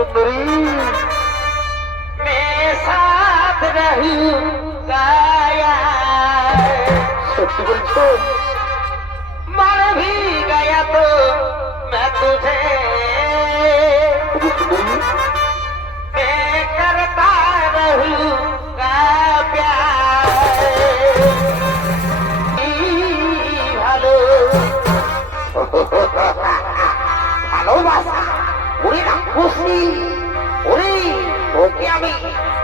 सुंदरी मैं साथ रहूंगा सत्य बोलছো मर भी गया तो मैं तुझे मैं करता रहूंगा प्यार ভালো ভালোবাসা ওরে রাক্ষসী ওরে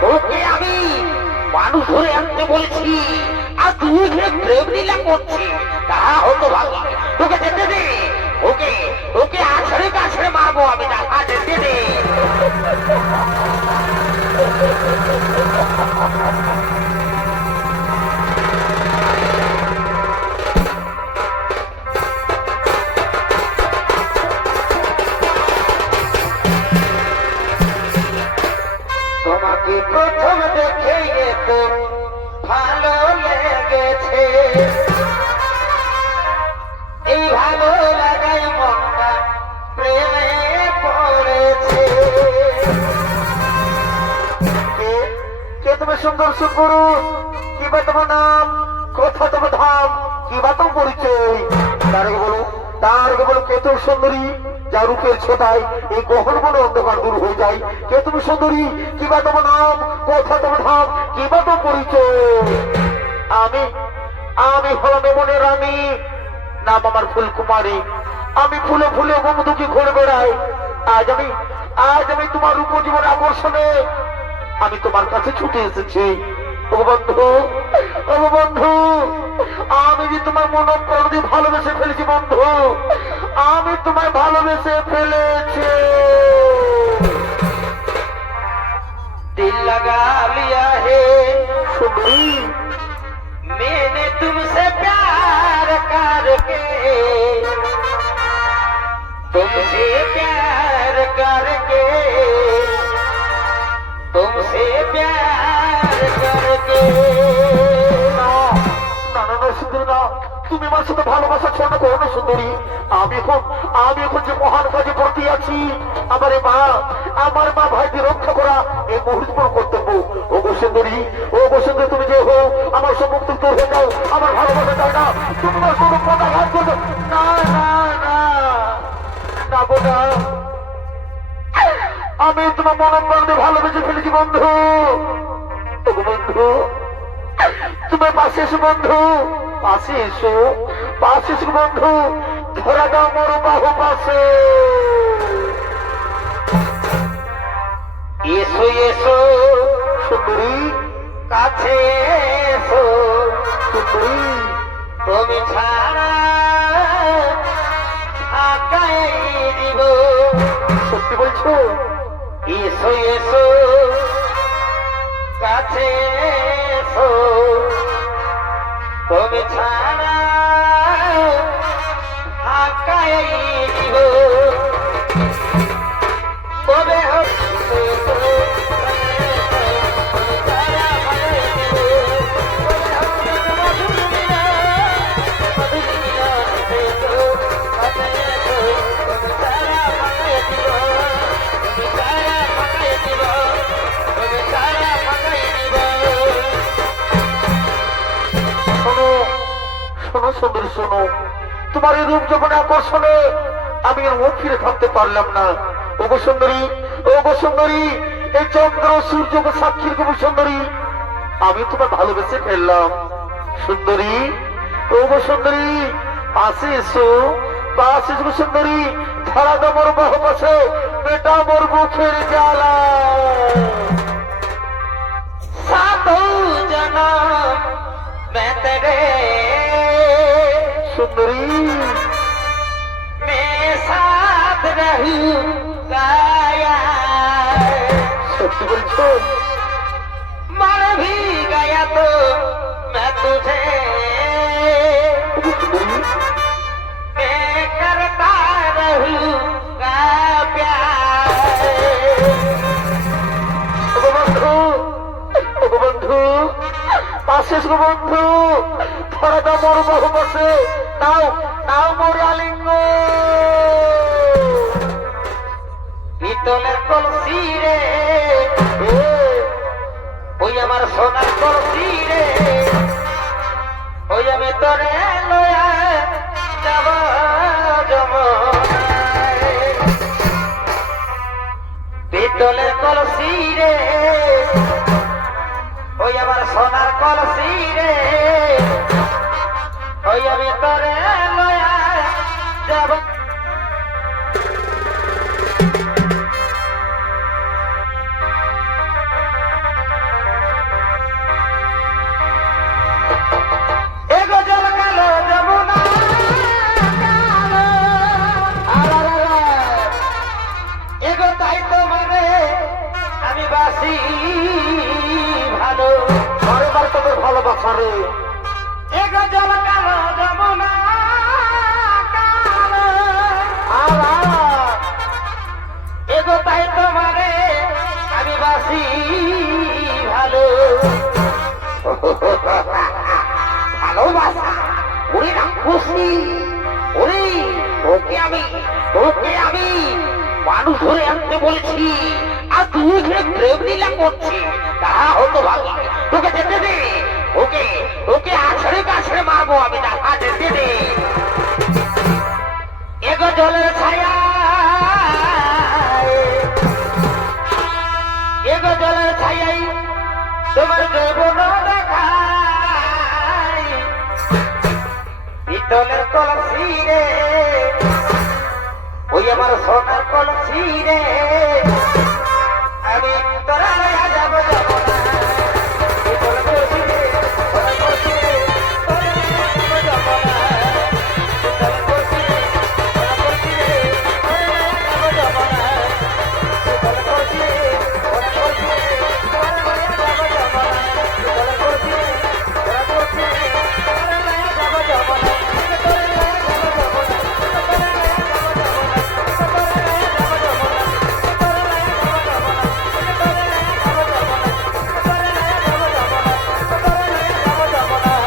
তোকে আমি মানুষ ধরে আনতে বলছি আর তুই ঘুরে প্রেম লীলা করছিস তা হতো ভালো তোকে যেতে দে ওকে ওকে আছড়ে কাছড়ে মারবো আমি না যেতে দে তোমাকে প্রথম দেখে তো ভালো লেগেছে এই ভালো লাগায় মনটা প্রেমে পড়েছে কে তুমি সুন্দর সুপুরু কিবা তোমার নাম কোথা তোমার ধাম কিবা তোমার পরিচয় তার আগে বলো কে তুমি সুন্দরী যা রূপের ছোটায় এই গহন বলে অন্ধকার দূর হয়ে যায় কে তুমি সুন্দরী কিবা তোমার নাম কোথা তোমার ধাম কিবা তোমার পরিচয় আমি আমি হলাম মনের আমি নাম আমার ফুলকুমারী আমি ফুলে ফুলে গোমধুকি ঘুরে বেড়াই আজ আমি তোমার রূপ জীবন আকর্ষণে আমি তোমার কাছে ছুটে এসেছি ও বন্ধু আমি যে তোমার মন প্রাণ দিয়ে ভালোবেসে ফেলেছি বন্ধু আমি তোমায় ভালোবেসে ফেলেছি दिल लगा लिया है सुंदरी मैंने तुमसे प्यार करके तुमसे प्यार करके तुमसे प्यार करके সুন্দরী না তুমি আমার সাথে ভালোবাসা ছোট করো না সুন্দরী আমি এখন যে মহান কাজে প্রতি আছি আমার মা ভাইকে রক্ষা করা এই মুহূর্ত কর্তব্য ও গো সুন্দরী তুমি যে হো আমার সম্মুখ থেকে দূর হয়ে যাও আমার ভালোবাসা চাই না তুমি আমার সঙ্গে পদাঘাত করবে না বোনা আমি তোমার মন প্রাণ দিয়ে ভালোবেসে ফেলেছি বন্ধু তোমার পাশে এসো বন্ধু পাশে এসো বন্ধু ধরা দাও মোর বাহু পাশে এসো এসো সুন্দরী কাছে এসো সুন্দরী তুমি ছাড়া আকাই দিব সত্যি বলছো এসো এসো কাছে এসো তুমি ছাড়া আকাই দিব তবে সুন্দরী শোনো তোমার এই রূপ যখন আকর্ষণে আমি এর মুখ ফিরে থাকতে পারলাম না ওগো সুন্দরী এই চন্দ্র সূর্যকে সাক্ষীর গো সুন্দরী আমি তোমার ভালোবেসে ফেললাম সুন্দরী সুন্দরী পাশে এসো সুন্দরী ধরা দাও মোর বাহু পাশে বেটা মোর মুখের জ্বালা सातों जन्म मैं तेरे सुंदरी मैं साथ रहूंगा सत्य बोलছো मर भी गया तो मैं तुझे मैं करता रहूंगा प्यार বন্ধু পাশে বন্ধু ধরা দাও মোর বাহু পাশে নাও মোর আলিঙ্গ পিতলের কলসি রে, ওই আমার সোনার কলসি রে, ওই আমি তোরে লয়া যাব যমুনায়। পিতলের কলসি রে, ওই আমার সোনার কলসি রে, ওই আমি তোরে লয়া যাব। এগো জল কালো যমুনা কালো, এগো তাই তোমারে আমি বাসি ভালো। বারেবার তোদের ভালোবাসা রে। এগো জল কালো যমুনা কালো, এগো তাই তোমারে আমি বাসি ভালো। ভালোবাসা ওরে না খুশি, ওরে তোকে আমি মানুষ ধরে আনতে বলেছি, আর তুই এখানে প্রেম লীলা করছিস, তাহা হতো ভালো। তোকে যেতে দে, ওকে আছড়ে কাছড়ে মারবো আমি, দেখা যেতে দে। এগো জলের ছায়া, এগো জলের ছায়াই তোমার যৌবন দেখাই। পিতলের কলসি রে, ওই আমার সোনার কলসি রে, আমি তোরা লয়া যাব যমুনায়। পিতলের কলসি রে, সোনার কলসি রে, তোরা লয়া যাব যমুনায়। পিতলের কলসি রে, সোনার কলসি রে, তোরা লয়া যাব যমুনায়। পিতলের কলসি রে, সোনার কলসি রে, তোরা লয়া যাব যমুনায়। পিতলের কলসি রে, সোনার কলসি রে, তোরা লয়া যাব যমুনায়। তোরা লয়া যাব যমুনায়, তোরা লয়া যাব যমুনায়।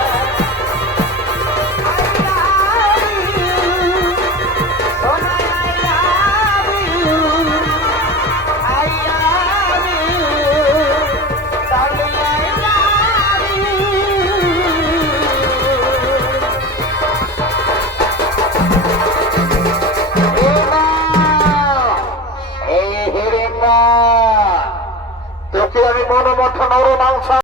তোকে আমি মনোমঠ নর মাংস